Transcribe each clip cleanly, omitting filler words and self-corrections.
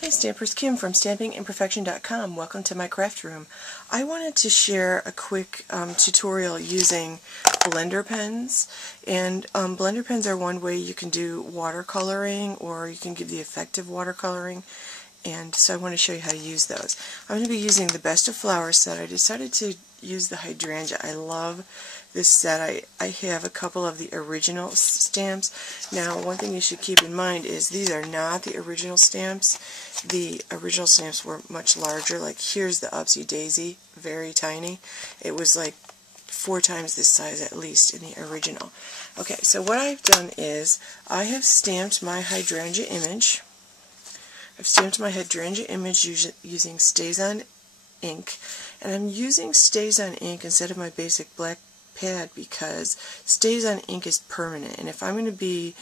Hey Stampers, Kim from StampingImperfection.com. Welcome to my craft room. I wanted to share a quick tutorial using blender pens. And blender pens are one way you can do watercoloring, or you can give the effect of watercoloring. And so I want to show you how to use those. I'm going to be using the Best of Flowers set. I decided to use the hydrangea. I love this set. I have a couple of the original stamps. Now, one thing you should keep in mind is these are not the original stamps. The original stamps were much larger. Like, here's the Upsy Daisy, very tiny. It was like 4 times this size at least in the original. Okay, so what I've done is I have stamped my hydrangea image. I've stamped my hydrangea image using StazOn ink, and I'm using StazOn ink instead of my basic black pad because StazOn ink is permanent, and if I'm going to be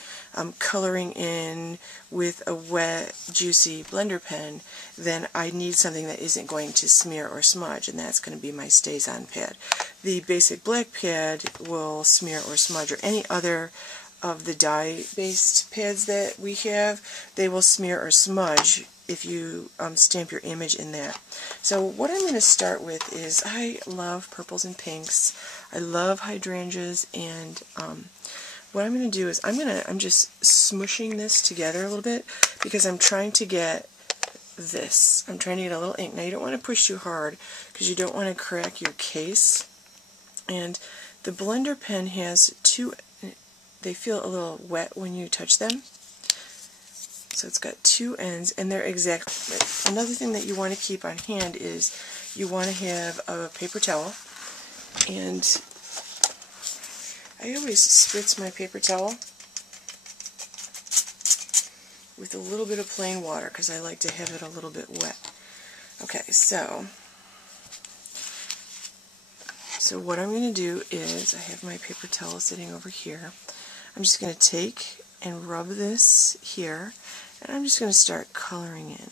coloring in with a wet, juicy blender pen, then I need something that isn't going to smear or smudge, and that's going to be my StazOn pad. The basic black pad will smear or smudge, or any other of the dye-based pads that we have, they will smear or smudge if you stamp your image in that. So what I'm going to start with is, I love purples and pinks. I love hydrangeas, and what I'm going to do is I'm just smushing this together a little bit because I'm trying to get this. I'm trying to get a little ink. Now you don't want to push too hard because you don't want to crack your case. And the blender pen has they feel a little wet when you touch them. So it's got 2 ends, and they're exact. Another thing that you want to keep on hand is you want to have a paper towel, and I always spritz my paper towel with a little bit of plain water because I like to have it a little bit wet. Okay, so what I'm going to do is, I have my paper towel sitting over here. I'm just going to take and rub this here, and I'm just going to start coloring in.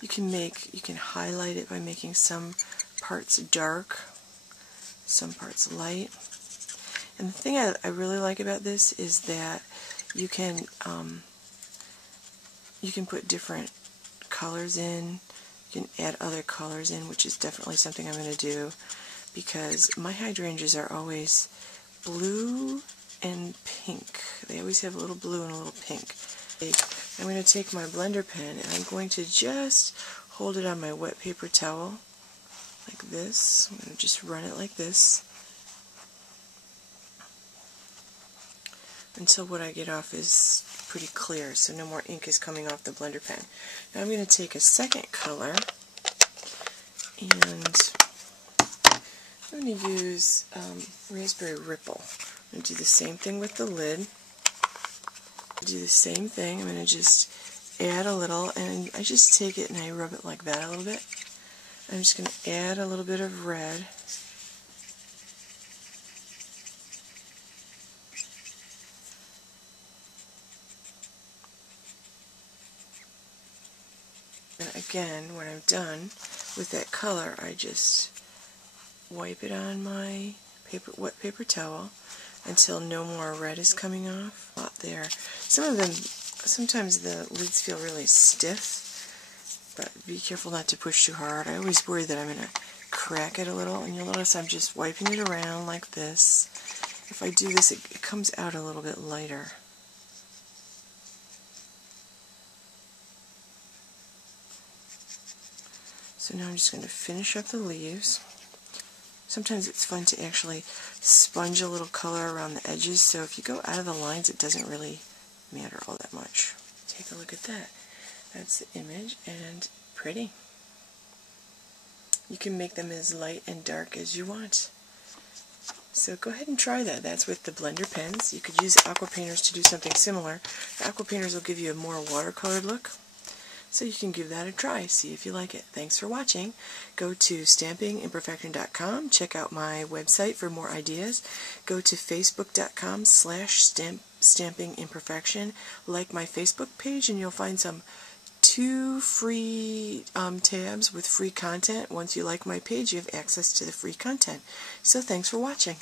You can highlight it by making some parts dark, some parts light. And the thing I really like about this is that you can put different colors in. You can add other colors in, which is definitely something I'm going to do, because my hydrangeas are always blue and pink. They always have a little blue and a little pink. I'm going to take my blender pen, and I'm going to just hold it on my wet paper towel like this. I'm going to just run it like this until what I get off is pretty clear, so no more ink is coming off the blender pen. Now I'm going to take a second color, and I'm going to use Raspberry Ripple. I'm going to do the same thing with the lid. Do the same thing. I'm going to just add a little, and I just take it and I rub it like that a little bit. I'm just going to add a little bit of red. And again, when I'm done with that color, I just wipe it on my wet paper towel until no more red is coming off. There. Sometimes the lids feel really stiff, but be careful not to push too hard. I always worry that I'm going to crack it a little, and you'll notice I'm just wiping it around like this. If I do this, it comes out a little bit lighter. So now I'm just going to finish up the leaves. Sometimes it's fun to actually sponge a little color around the edges, so if you go out of the lines, it doesn't really matter all that much. Take a look at that. That's the image, and pretty. You can make them as light and dark as you want. So go ahead and try that. That's with the blender pens. You could use aqua painters to do something similar. The aqua painters will give you a more watercolored look. So you can give that a try, see if you like it. Thanks for watching. Go to StampingImperfection.com, check out my website for more ideas. Go to Facebook.com/StampingImperfection, like my Facebook page, and you'll find 2 free tabs with free content. Once you like my page, you have access to the free content. So thanks for watching.